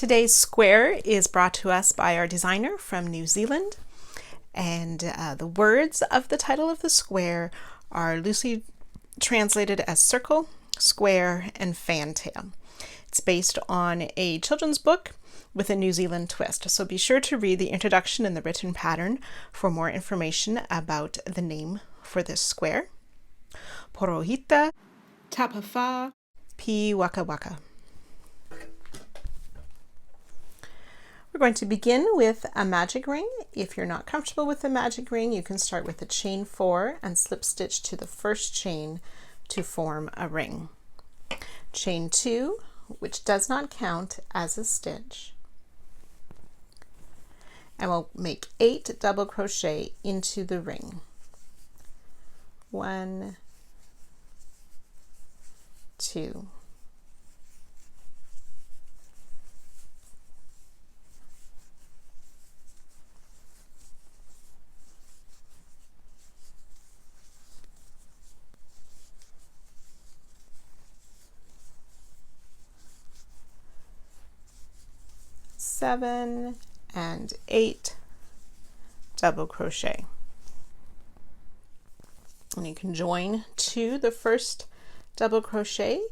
Today's square is brought to us by our designer from New Zealand, and the words of the title of the square are loosely translated as circle, square, and fantail. It's based on a children's book with a New Zealand twist, so be sure to read the introduction and the written pattern for more information about the name for this square. POROHITA, TAPAWHA, PIWAKAWAKA. We're going to begin with a magic ring. If you're not comfortable with the magic ring, you can start with a chain 4 and slip stitch to the first chain to form a ring. Chain 2, which does not count as a stitch. And we'll make 8 double crochet into the ring. 1, 2, 7 and 8 double crochet, and you can join to the first double crochet,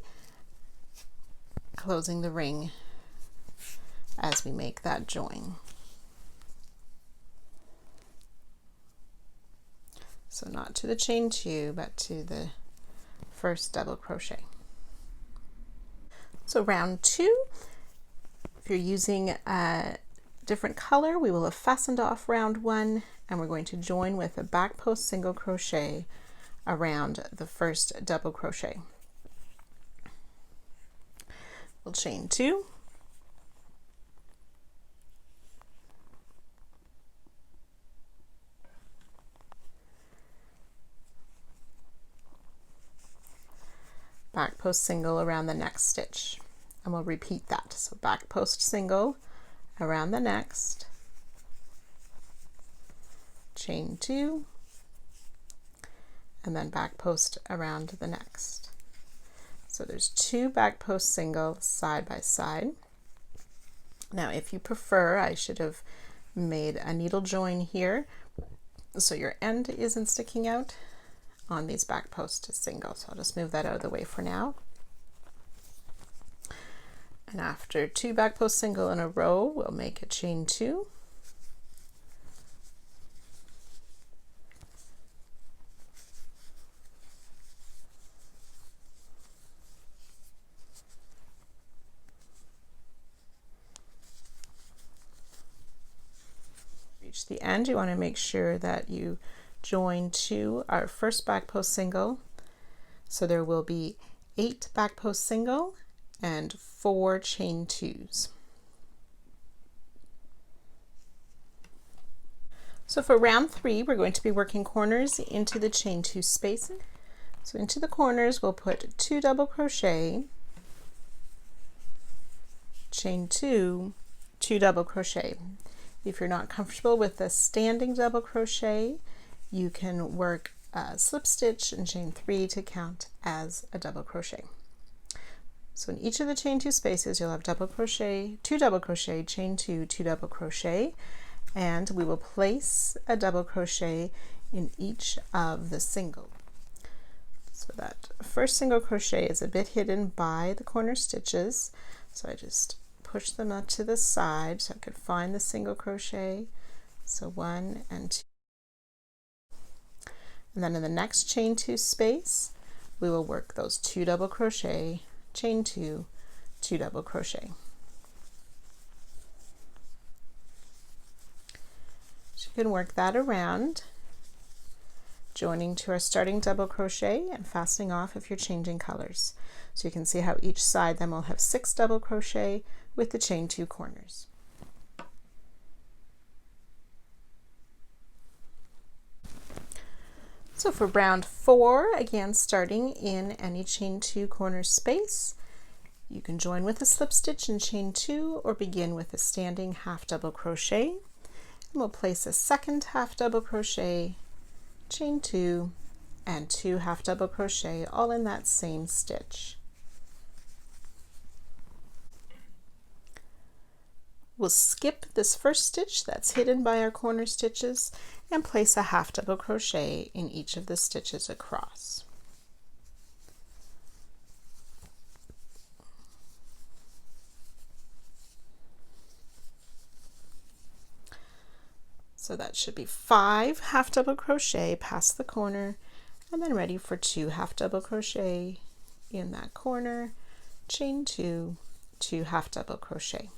closing the ring as we make that join. So not to the chain 2, but to the first double crochet. So round 2, if you're using a different color, we will have fastened off round 1, and we're going to join with a back post single crochet around the first double crochet. We'll chain 2, back post single around the next stitch, and we'll repeat that. So back post single around the next, chain 2, and then back post around the next. So there's 2 back post single side by side. Now if you prefer, I should have made a needle join here so your end isn't sticking out on these back post singles. So I'll just move that out of the way for now. And after 2 back post single in a row, we'll make a chain 2, reach the end, you want to make sure that you join to our first back post single. So there will be 8 back post single and 4 chain 2s. So for round 3, we're going to be working corners into the chain 2 spaces. So into the corners, we'll put 2 double crochet, chain 2, 2 double crochet. If you're not comfortable with the standing double crochet, you can work a slip stitch and chain 3 to count as a double crochet. So in each of the chain 2 spaces, you'll have double crochet, 2 double crochet, chain 2, 2 double crochet, and we will place a double crochet in each of the singles. So that first single crochet is a bit hidden by the corner stitches, so I just push them up to the side so I could find the single crochet. So 1 and 2. And then in the next chain 2 space, we will work those 2 double crochet, chain 2, 2 double crochet. So you can work that around, joining to our starting double crochet and fastening off if you're changing colors. So you can see how each side then will have 6 double crochet with the chain 2 corners. So for round 4, again starting in any chain 2 corner space, you can join with a slip stitch and chain 2 or begin with a standing half double crochet. And we'll place a second half double crochet, chain 2, and 2 half double crochet all in that same stitch. We'll skip this first stitch that's hidden by our corner stitches and place a half double crochet in each of the stitches across. So that should be 5 half double crochet past the corner, and then ready for 2 half double crochet in that corner, chain 2, 2 half double crochet.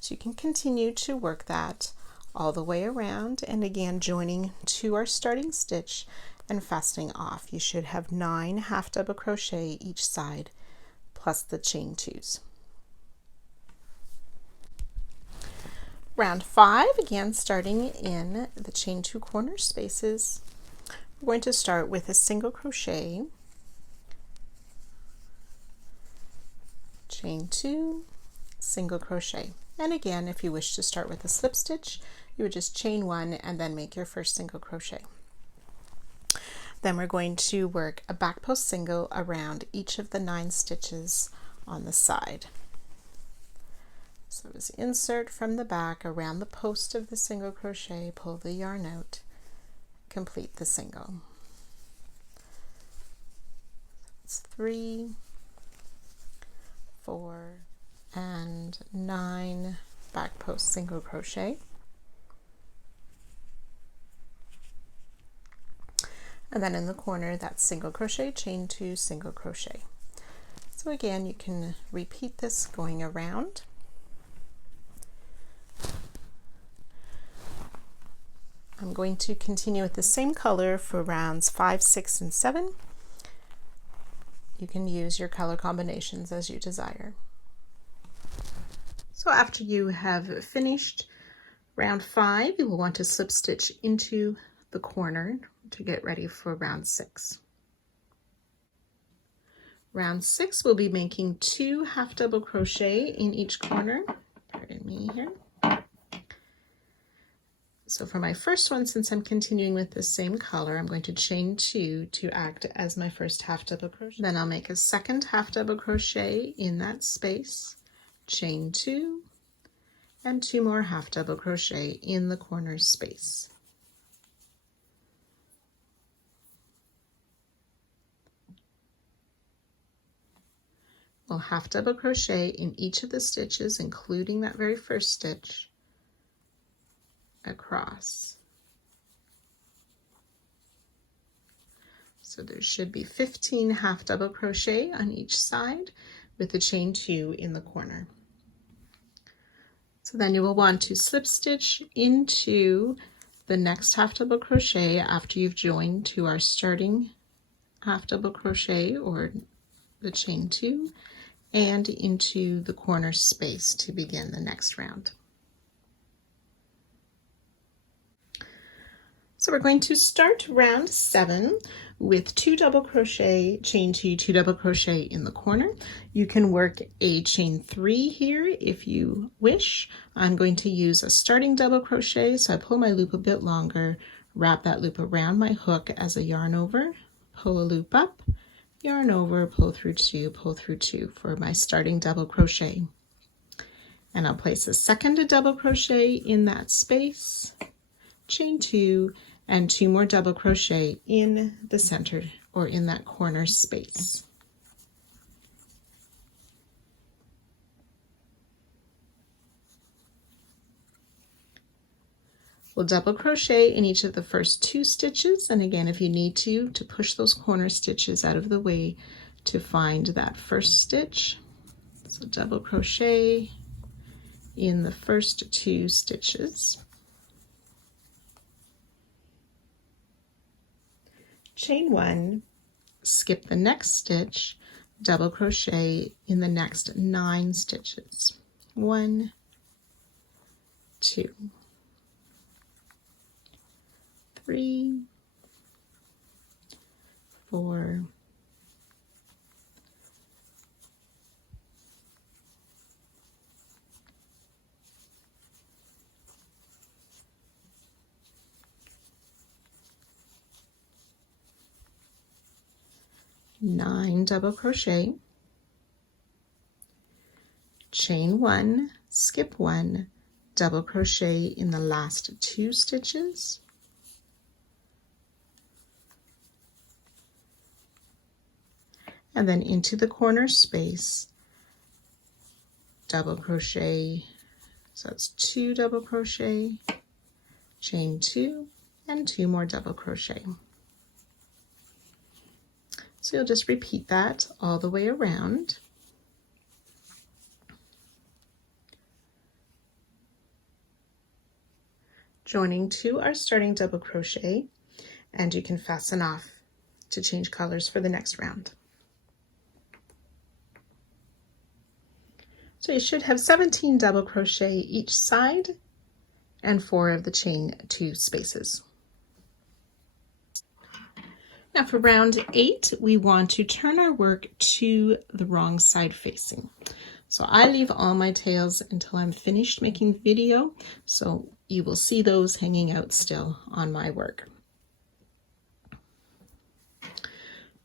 So you can continue to work that all the way around, and again joining to our starting stitch and fastening off. You should have 9 half double crochet each side plus the chain 2s. Round 5, again starting in the chain 2 corner spaces. We're going to start with a single crochet, chain 2, single crochet. And again, if you wish to start with a slip stitch, you would just chain 1 and then make your first single crochet. Then we're going to work a back post single around each of the 9 stitches on the side. So just insert from the back around the post of the single crochet, pull the yarn out, complete the single. It's 3, 4, and 9 back post single crochet. And then in the corner, that's single crochet, chain 2, single crochet. So again, you can repeat this going around. I'm going to continue with the same color for rounds 5, 6, and 7. You can use your color combinations as you desire. So after you have finished round 5, you will want to slip stitch into the corner to get ready for round 6. Round 6, we'll be making 2 half double crochet in each corner. Pardon me here. So for my first one, since I'm continuing with the same color, I'm going to chain 2 to act as my first half double crochet. Then I'll make a second half double crochet in that space, chain 2, and 2 more half double crochet in the corner space. We'll half double crochet in each of the stitches, including that very first stitch, across. So there should be 15 half double crochet on each side with the chain 2 in the corner. So then you will want to slip stitch into the next half double crochet after you've joined to our starting half double crochet or the chain 2 and into the corner space to begin the next round. So we're going to start round 7 with 2 double crochet, chain 2, 2 double crochet in the corner. You can work a chain 3 here if you wish. I'm going to use a starting double crochet, so I pull my loop a bit longer, wrap that loop around my hook as a yarn over, pull a loop up, yarn over, pull through 2 for my starting double crochet. And I'll place a second double crochet in that space, chain 2, and 2 more double crochet in the center or in that corner space. We'll double crochet in each of the first 2 stitches, and again, if you need to push those corner stitches out of the way to find that first stitch. So double crochet in the first 2 stitches. Chain 1, skip the next stitch, double crochet in the next 9 stitches. 1, 2, 3, 4, 9 double crochet, chain 1, skip 1, double crochet in the last 2 stitches, and then into the corner space, double crochet. So that's 2 double crochet, chain 2, and 2 more double crochet. So you'll just repeat that all the way around. Joining to our starting double crochet, and you can fasten off to change colors for the next round. So you should have 17 double crochet each side and 4 of the chain 2 spaces. Now for round 8, we want to turn our work to the wrong side facing. So I leave all my tails until I'm finished making the video, so you will see those hanging out still on my work.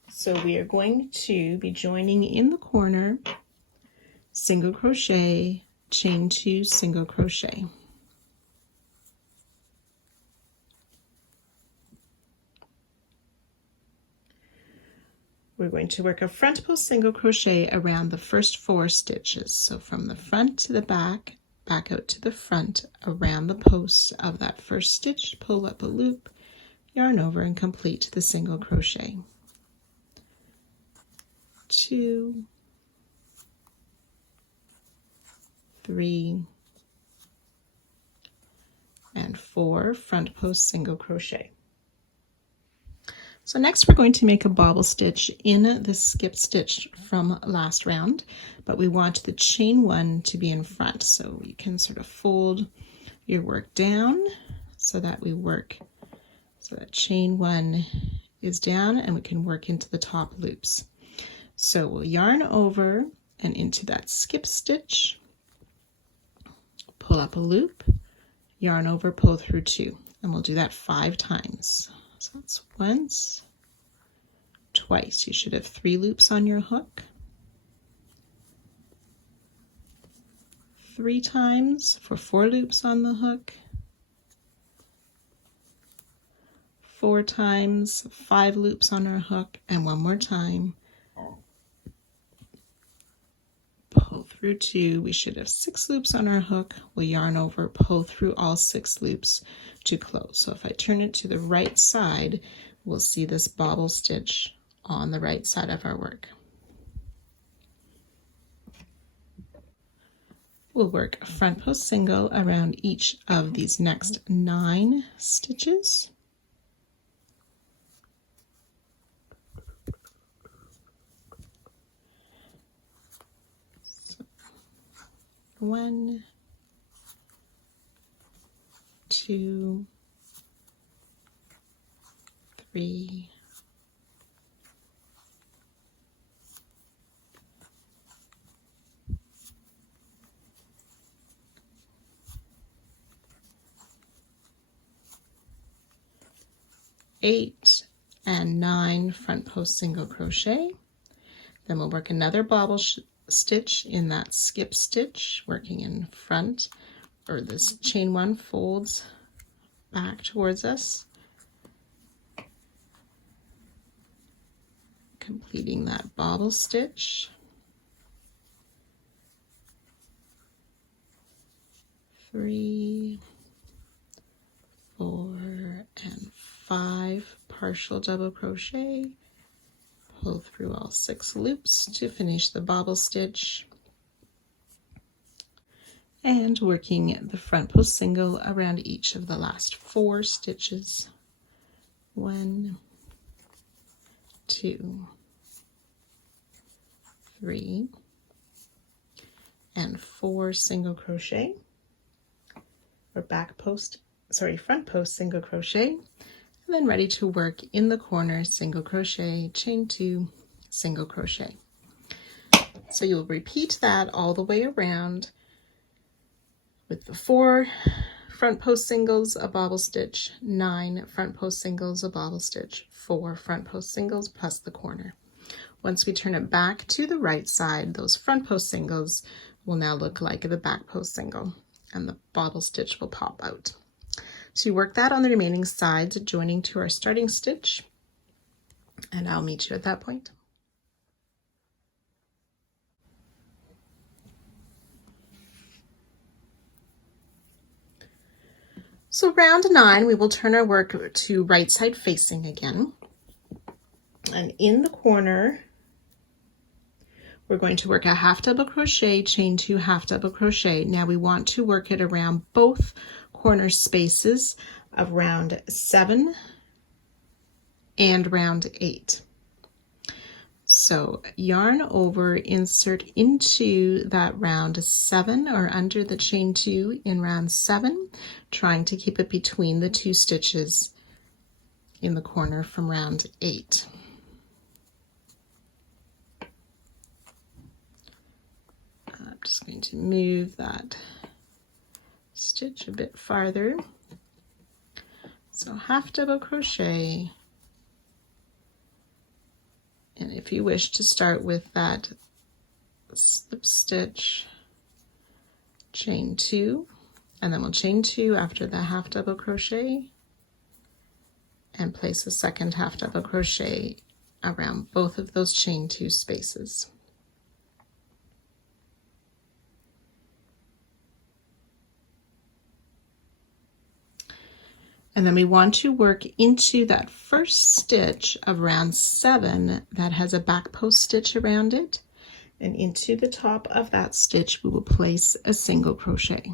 So we are going to be joining in the corner, single crochet, chain 2, single crochet. We're going to work a front post single crochet around the first 4 stitches. So from the front to the back, back out to the front, around the post of that first stitch, pull up a loop, yarn over, and complete the single crochet. 2, 3, and 4 front post single crochet. So next we're going to make a bobble stitch in the skip stitch from last round, but we want the chain 1 to be in front. So you can sort of fold your work down so that we work, so that chain 1 is down and we can work into the top loops. So we'll yarn over and into that skip stitch, pull up a loop, yarn over, pull through 2, and we'll do that 5 times. So that's once, twice. You should have 3 loops on your hook. 3 times for 4 loops on the hook. 4 times, 5 loops on our hook, and 1 more time. Pull through 2. We should have 6 loops on our hook. We'll yarn over, pull through all 6 loops to close. So if I turn it to the right side, we'll see this bobble stitch on the right side of our work. We'll work a front post single around each of these next 9 stitches. So 1, 2, 3, 8 and 9 front post single crochet. Then we'll work another bobble stitch in that skip stitch, working in front, or this chain 1 folds back towards us, completing that bobble stitch. 3, 4, and 5 partial double crochet, pull through all 6 loops to finish the bobble stitch, and working the front post single around each of the last 4 stitches. 1, 2, 3, and 4 single crochet, or front post single crochet, and then ready to work in the corner, single crochet, chain 2, single crochet. So you'll repeat that all the way around with the 4 front post singles, a bobble stitch, 9 front post singles, a bobble stitch, 4 front post singles plus the corner. Once we turn it back to the right side, those front post singles will now look like the back post single. and the bobble stitch will pop out. So you work that on the remaining sides, joining to our starting stitch, and I'll meet you at that point. So round 9, we will turn our work to right side facing again. And in the corner, we're going to work a half double crochet, chain 2, half double crochet. Now we want to work it around both corner spaces of round 7 and round 8. So yarn over, insert into that round 7 or under the chain 2 in round 7, trying to keep it between the 2 stitches in the corner from round 8. I'm just going to move that stitch a bit farther. So half double crochet, and if you wish to start with that slip stitch, chain 2, and then we'll chain 2 after the half double crochet and place a second half double crochet around both of those chain 2 spaces. And then we want to work into that first stitch of round 7 that has a back post stitch around it, and into the top of that stitch we will place a single crochet.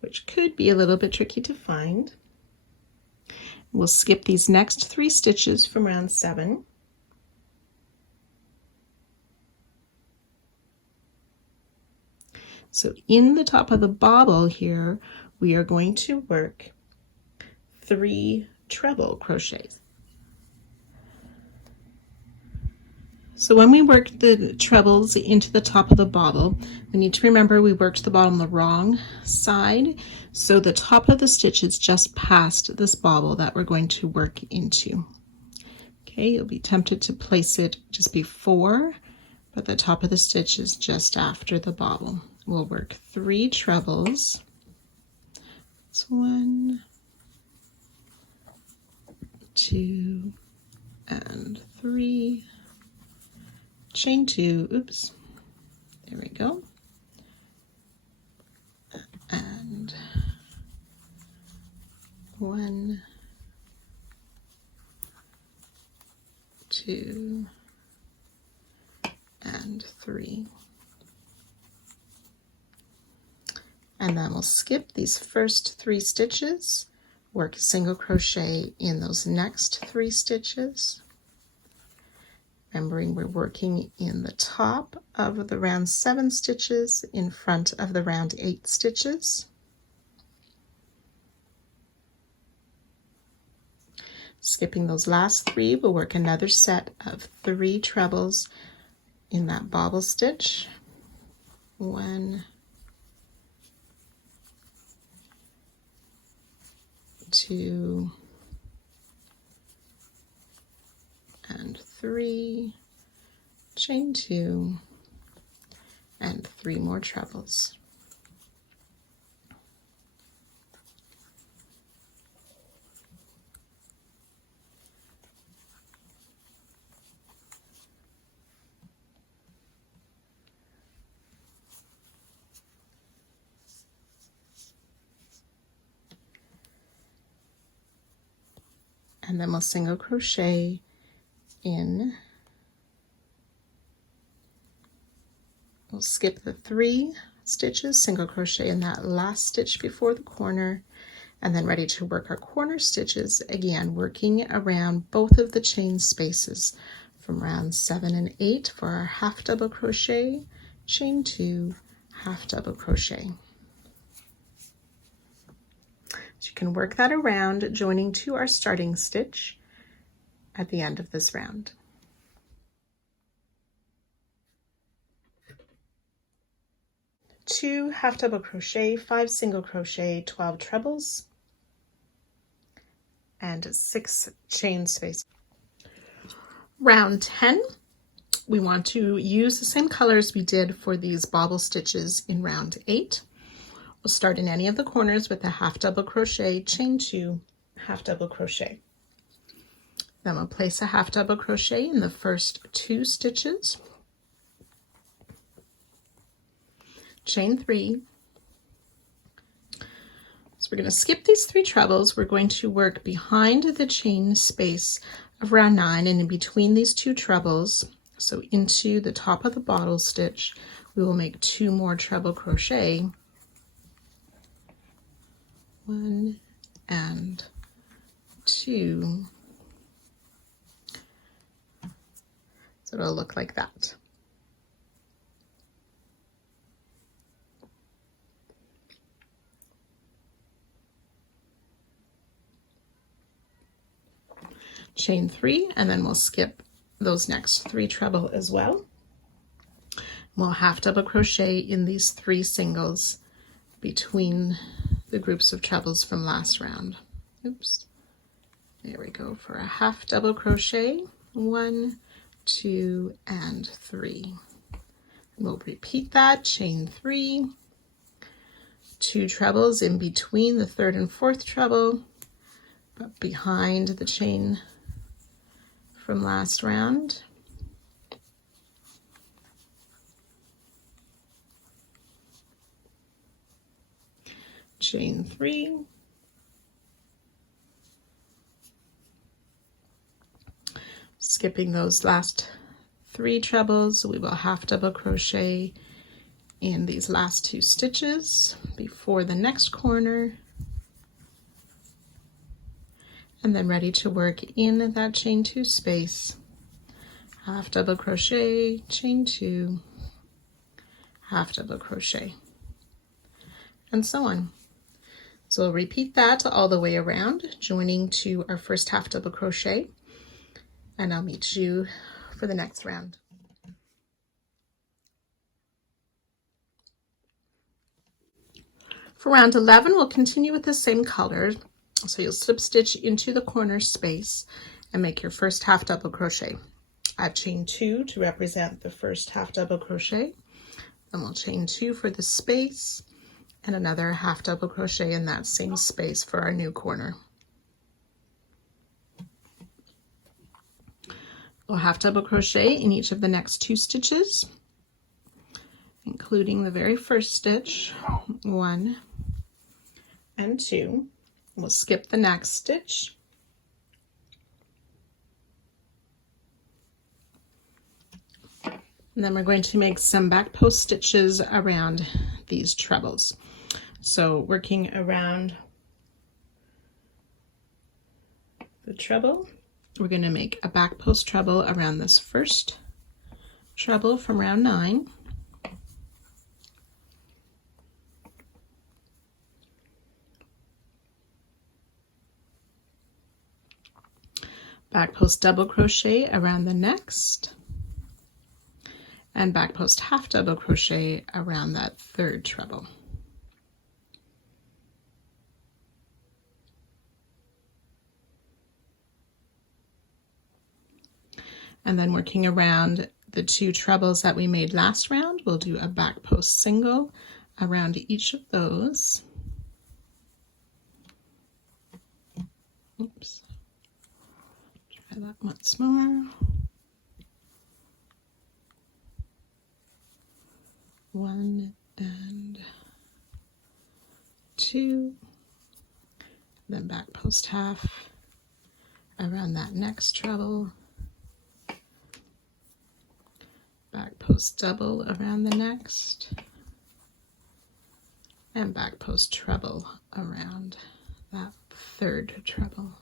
Which could be a little bit tricky to find. We'll skip these next 3 stitches from round 7. So in the top of the bobble here, we are going to work 3 treble crochets. So when we work the trebles into the top of the bobble, we need to remember we worked the bottom the wrong side. So the top of the stitch is just past this bobble that we're going to work into. Okay, you'll be tempted to place it just before, but the top of the stitch is just after the bobble. We'll work 3 trebles. It's 1, 2, and 3. Chain 2, oops, there we go. And 1, 2, and 3. And then we'll skip these first 3 stitches, work a single crochet in those next 3 stitches. Remembering we're working in the top of the round 7 stitches in front of the round 8 stitches. Skipping those last 3, we'll work another set of 3 trebles in that bobble stitch. 1, 2, and 3, chain 2, and 3 more trebles. And then we'll single crochet in. We'll skip the 3 stitches, single crochet in that last stitch before the corner, and then ready to work our corner stitches again, working around both of the chain spaces from round 7 and 8 for our half double crochet, chain 2, half double crochet. So you can work that around, joining to our starting stitch at the end of this round. Two half double crochet, 5 single crochet, 12 trebles, and 6 chain space. Round 10, we want to use the same colors we did for these bobble stitches in round 8. We'll start in any of the corners with a half double crochet, chain 2, half double crochet. Then we'll place a half double crochet in the first 2 stitches, chain 3. So we're going to skip these 3 trebles. We're going to work behind the chain space of round 9 and in between these 2 trebles, so into the top of the bottle stitch, we will make 2 more treble crochet, 1 and 2. So it'll look like that. Chain 3, and then we'll skip those next 3 treble as well. We'll half double crochet in these 3 singles between the groups of trebles from last round. Oops. There we go for a half double crochet, 1, 2, and 3. We'll repeat that, chain 3, 2 trebles in between the 3rd and 4th treble, but behind the chain from last round. Chain 3. Skipping those last 3 trebles, we will half double crochet in these last 2 stitches before the next corner, and then ready to work in that chain 2 space, half double crochet, chain 2, half double crochet, and so on. So we'll repeat that all the way around, joining to our first half double crochet, and I'll meet you for the next round. For round 11, we'll continue with the same color. So you'll slip stitch into the corner space and make your first half double crochet. Add chain 2 to represent the first half double crochet. Then we'll chain 2 for the space and another half double crochet in that same space for our new corner. We'll half double crochet in each of the next 2 stitches, including the very first stitch, 1 and 2. We'll skip the next stitch. And then we're going to make some back post stitches around these trebles. So working around the treble, we're going to make a back post treble around this first treble from round 9. Back post double crochet around the next, and back post half double crochet around that 3rd treble. And then working around the 2 trebles that we made last round, we'll do a back post single around each of those. Oops. Try that once more. 1 and 2. Then back post half around that next treble. Back post double around the next. And back post treble around that 3rd treble.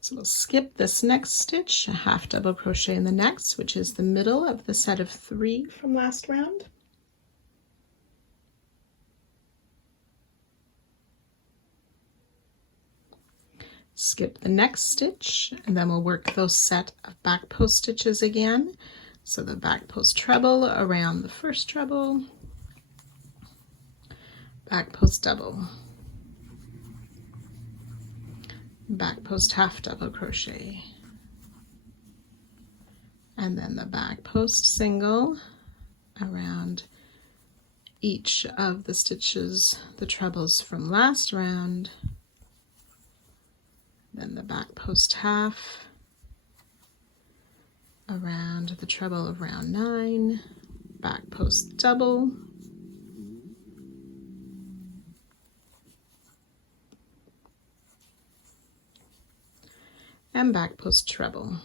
So we'll skip this next stitch, a half double crochet in the next, which is the middle of the set of 3 from last round. skip the next stitch, and then we'll work those set of back post stitches again. So the back post treble around the first treble, back post double, back post half double crochet, and then the back post single around each of the stitches, the trebles from last round, then the back post half around the treble of round 9, back post double, and back post treble.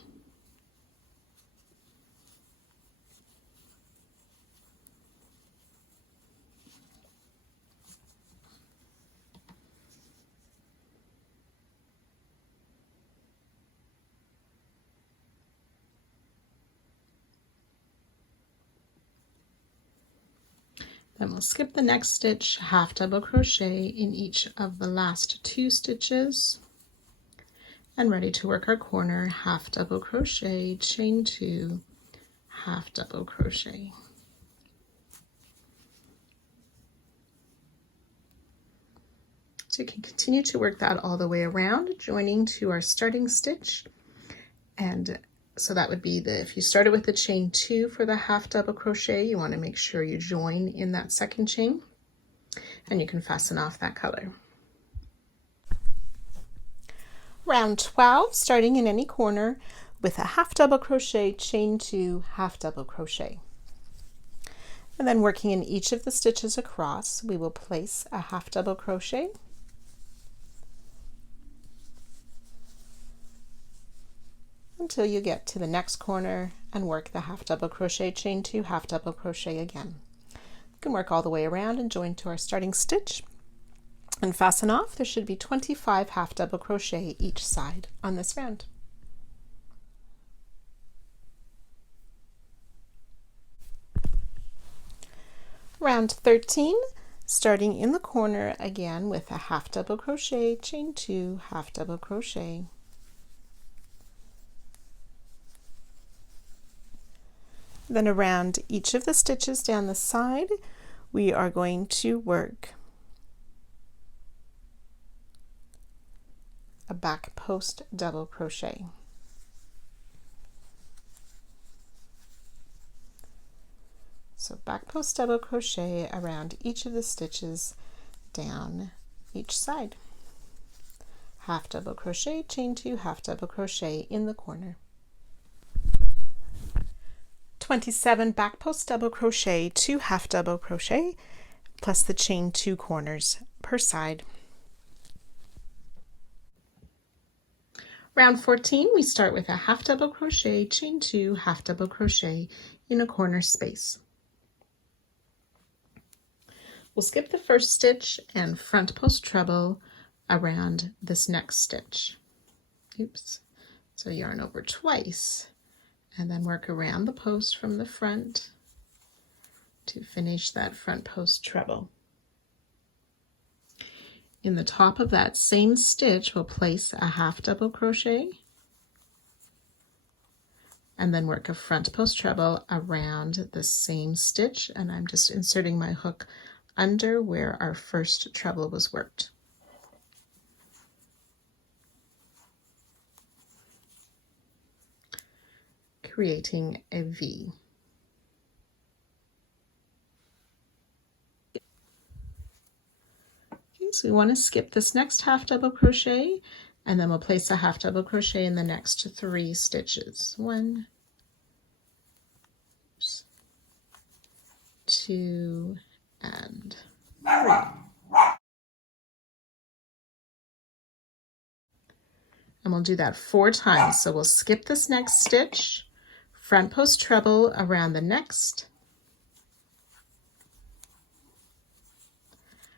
Then we'll skip the next stitch, half double crochet in each of the last 2 stitches, and ready to work our corner, half double crochet, chain 2, half double crochet. So you can continue to work that all the way around, joining to our starting stitch. And so that would be if you started with the chain 2 for the half double crochet, you want to make sure you join in that second chain, and you can fasten off that color. Round 12, starting in any corner with a half double crochet, chain 2, half double crochet. And then working in each of the stitches across, we will place a half double crochet, until you get to the next corner and work the half double crochet, chain 2, half double crochet again. You can work all the way around and join to our starting stitch and fasten off. There should be 25 half double crochet each side on this round. Round 13, starting in the corner again with a half double crochet, chain 2, half double crochet. Then around each of the stitches down the side, we are going to work a back post double crochet. So back post double crochet around each of the stitches down each side. Half double crochet, chain 2, half double crochet in the corner. 27 back post double crochet, 2 half double crochet, plus the chain 2 corners per side. Round 14, we start with a half double crochet, chain 2, half double crochet in a corner space. We'll skip the first stitch and front post treble around this next stitch. Oops. So yarn over twice, and then work around the post from the front to finish that front post treble. In the top of that same stitch, we'll place a half double crochet and then work a front post treble around the same stitch, and I'm just inserting my hook under where our first treble was worked. Creating a V. Okay, so we want to skip this next half double crochet, and then we'll place a half double crochet in the next 3 stitches. 1, 2, and 3. And we'll do that 4 times. So we'll skip this next stitch, front post treble around the next,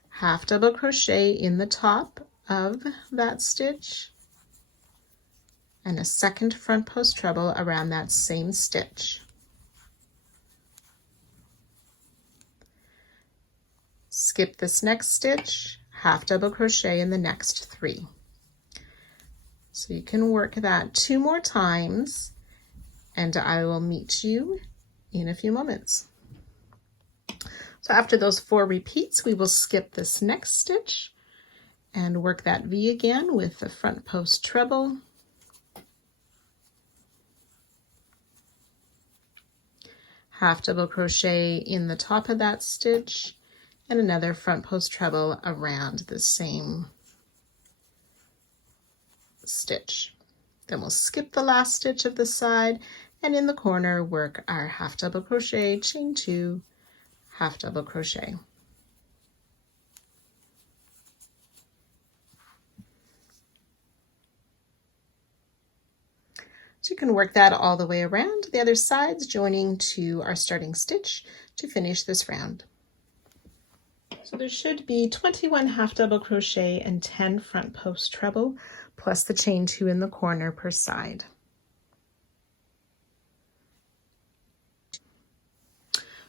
half double crochet in the top of that stitch, and a second front post treble around that same stitch. Skip this next stitch, half double crochet in the next 3. So you can work that 2 more times, and I will meet you in a few moments. So after those 4 repeats, we will skip this next stitch and work that V again with the front post treble, half double crochet in the top of that stitch, and another front post treble around the same stitch. Then we'll skip the last stitch of the side, and in the corner work our half double crochet, chain 2, half double crochet. So you can work that all the way around the other sides, joining to our starting stitch to finish this round. So there should be 21 half double crochet and 10 front post treble, plus the chain 2 in the corner per side.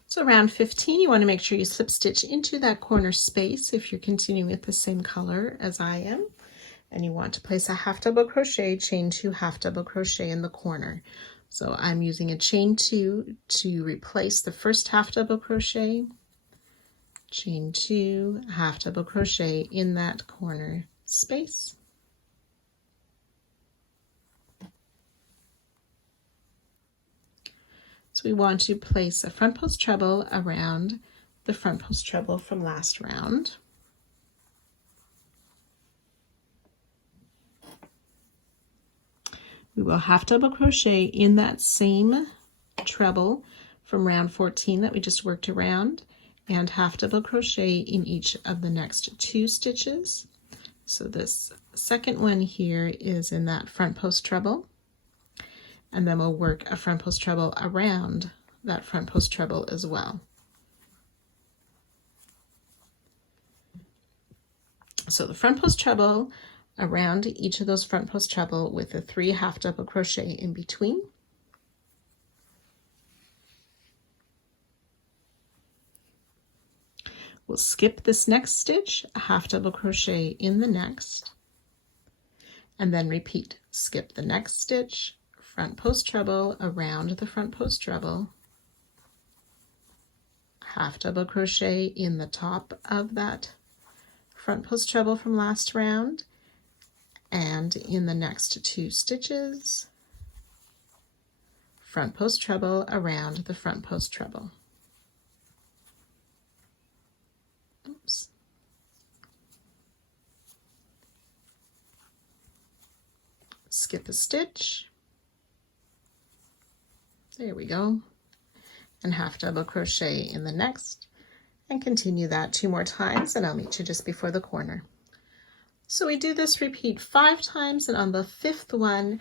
So round 15, you want to make sure you slip stitch into that corner space if you're continuing with the same color as I am. And you want to place a half double crochet, chain 2, half double crochet in the corner. So I'm using a chain 2 to replace the first half double crochet, chain 2, half double crochet in that corner space. So we want to place a front post treble around the front post treble from last round. We will half double crochet in that same treble from round 14 that we just worked around, and half double crochet in each of the next 2 stitches. So this second one here is in that front post treble, and then we'll work a front post treble around that front post treble as well. So the front post treble around each of those front post treble with the 3 half double crochet in between. We'll skip this next stitch, a half double crochet in the next, and then repeat. Skip the next stitch, front post treble around the front post treble, half double crochet in the top of that front post treble from last round, and in the next 2 stitches, front post treble around the front post treble. Oops. Skip a stitch. There we go. And half double crochet in the next, and continue that 2 more times, and I'll meet you just before the corner. So we do this repeat 5 times, and on the 5th one,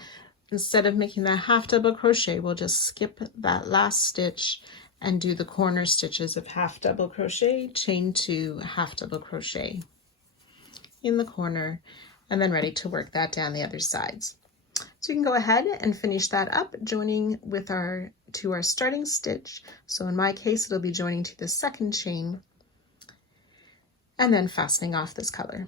instead of making that half double crochet, we'll just skip that last stitch and do the corner stitches of half double crochet, chain 2, half double crochet in the corner, and then ready to work that down the other sides. So you can go ahead and finish that up, joining with our starting stitch. So in my case, it'll be joining to the second chain and then fastening off this color.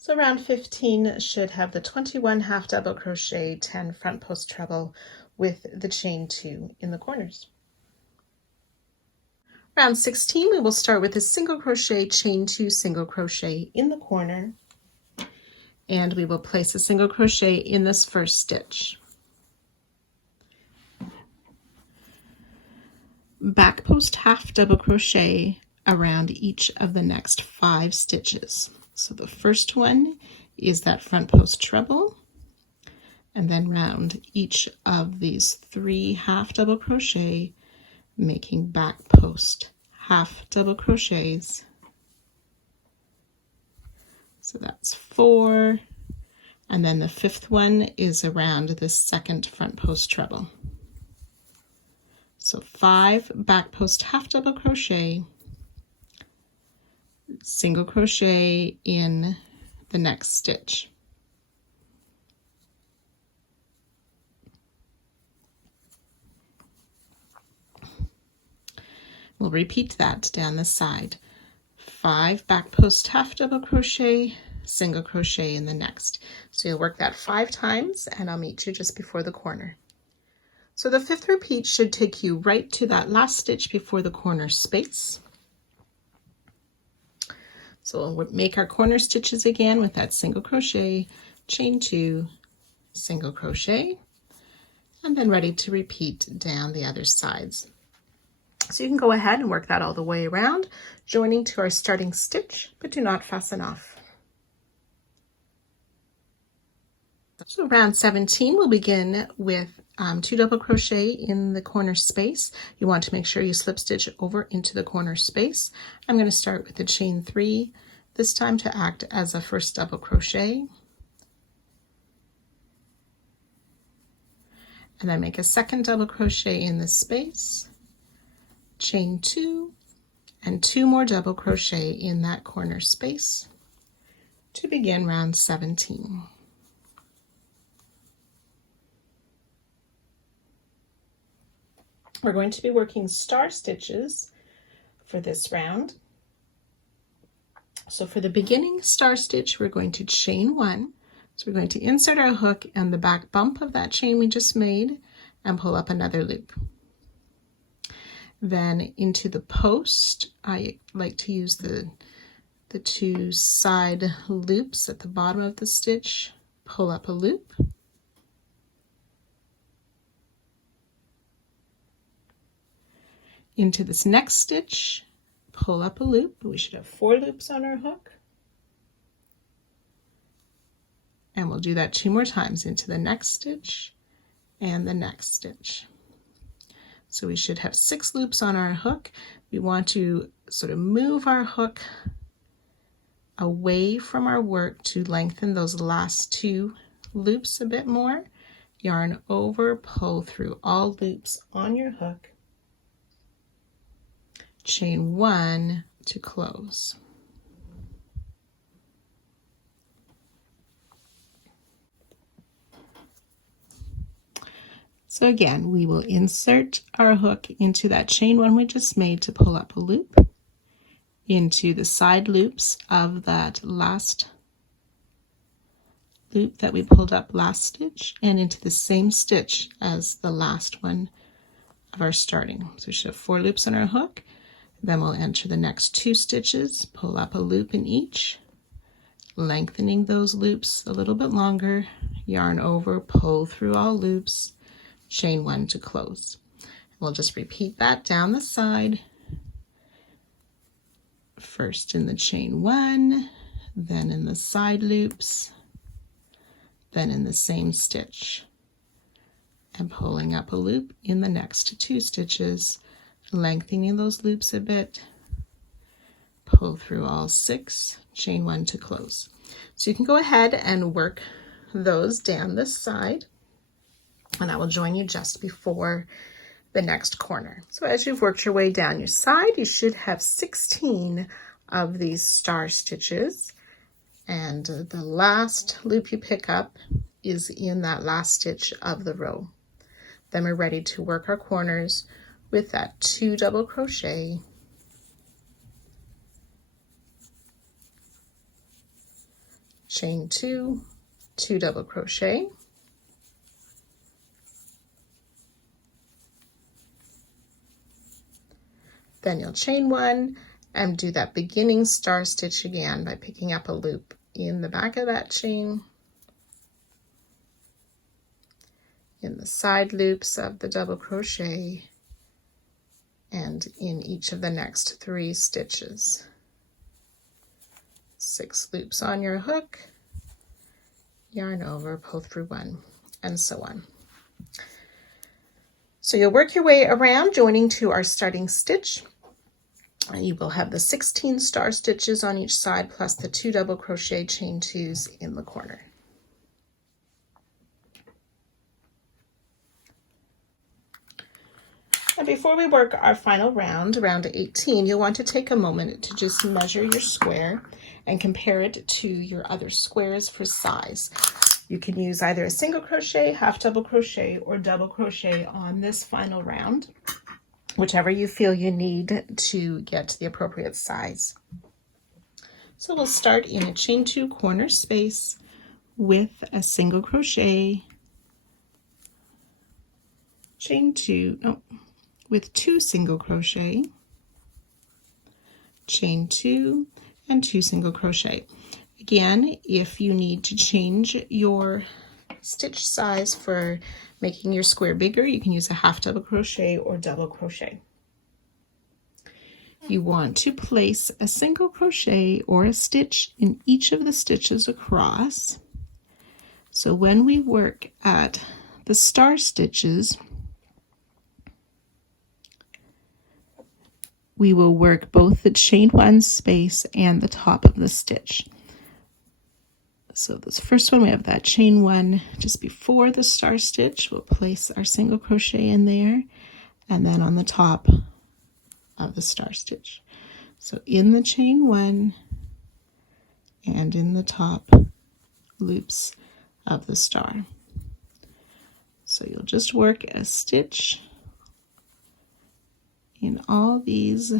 So round 15 should have the 21 half double crochet, 10 front post treble with the chain 2 in the corners. Round 16, we will start with a single crochet, chain 2, single crochet in the corner, and we will place a single crochet in this first stitch. Back post half double crochet around each of the next 5 stitches. So the first one is that front post treble, and then round each of these 3 half double crochet, making back post half double crochets. So that's 4, and then the 5th one is around the second front post treble. So 5 back post half double crochet, single crochet in the next stitch. We'll repeat that down the side. 5 back post half double crochet, single crochet in the next. So you'll work that 5 times, and I'll meet you just before the corner. So the 5th repeat should take you right to that last stitch before the corner space. So we'll make our corner stitches again with that single crochet, chain 2, single crochet, and then ready to repeat down the other sides. So you can go ahead and work that all the way around, joining to our starting stitch, but do not fasten off. So round 17, we'll begin with 2 double crochet in the corner space. You want to make sure you slip stitch over into the corner space. I'm going to start with the chain 3, this time to act as a first double crochet. And then make a second double crochet in the space, chain 2, and 2 more double crochet in that corner space to begin round 17. We're going to be working star stitches for this round. So for the beginning star stitch, we're going to chain 1. So we're going to insert our hook and the back bump of that chain we just made and pull up another loop. Then into the post, I like to use the 2 side loops at the bottom of the stitch, pull up a loop. Into this next stitch, pull up a loop. We should have 4 loops on our hook. And we'll do that 2 more times into the next stitch and the next stitch. So we should have 6 loops on our hook. We want to sort of move our hook away from our work to lengthen those last 2 loops a bit more. Yarn over, pull through all loops on your hook. Chain 1 to close. So again, we will insert our hook into that chain 1 we just made to pull up a loop, into the side loops of that last loop that we pulled up last stitch, and into the same stitch as the last one of our starting. So we should have 4 loops on our hook. Then we'll enter the next 2 stitches, pull up a loop in each, lengthening those loops a little bit longer, yarn over, pull through all loops, chain 1 to close. We'll just repeat that down the side. First in the chain 1, then in the side loops, then in the same stitch, and pulling up a loop in the next 2 stitches, lengthening those loops a bit, pull through all 6, chain 1 to close. So you can go ahead and work those down this side, and I will join you just before the next corner. So as you've worked your way down your side, you should have 16 of these star stitches, and the last loop you pick up is in that last stitch of the row. Then we're ready to work our corners with that 2 double crochet, chain 2, 2 double crochet, then you'll chain 1 and do that beginning star stitch again by picking up a loop in the back of that chain, in the side loops of the double crochet, and in each of the next 3 stitches. 6 loops on your hook, yarn over, pull through 1, and so on. So you'll work your way around, joining to our starting stitch. You will have the 16 star stitches on each side plus the 2 double crochet chain 2s in the corner. And before we work our final round, round 18, you'll want to take a moment to just measure your square and compare it to your other squares for size. You can use either a single crochet, half double crochet, or double crochet on this final round, whichever you feel you need to get the appropriate size. So we'll start in a chain 2 corner space with a single crochet, with 2 single crochet, chain 2, and 2 single crochet. Again, if you need to change your stitch size for making your square bigger, you can use a half double crochet or double crochet. You want to place a single crochet or a stitch in each of the stitches across. So when we work at the star stitches, we will work both the chain 1 space and the top of the stitch. So this first one, we have that chain 1 just before the star stitch. We'll place our single crochet in there, and then on the top of the star stitch. So in the chain 1 and in the top loops of the star. So you'll just work a stitch in all these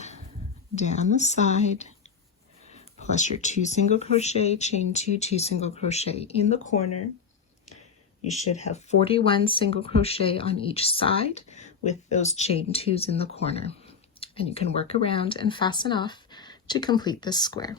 down the side, plus your 2 single crochet, chain 2, 2 single crochet in the corner. You should have 41 single crochet on each side with those chain 2s in the corner. And you can work around and fasten off to complete this square.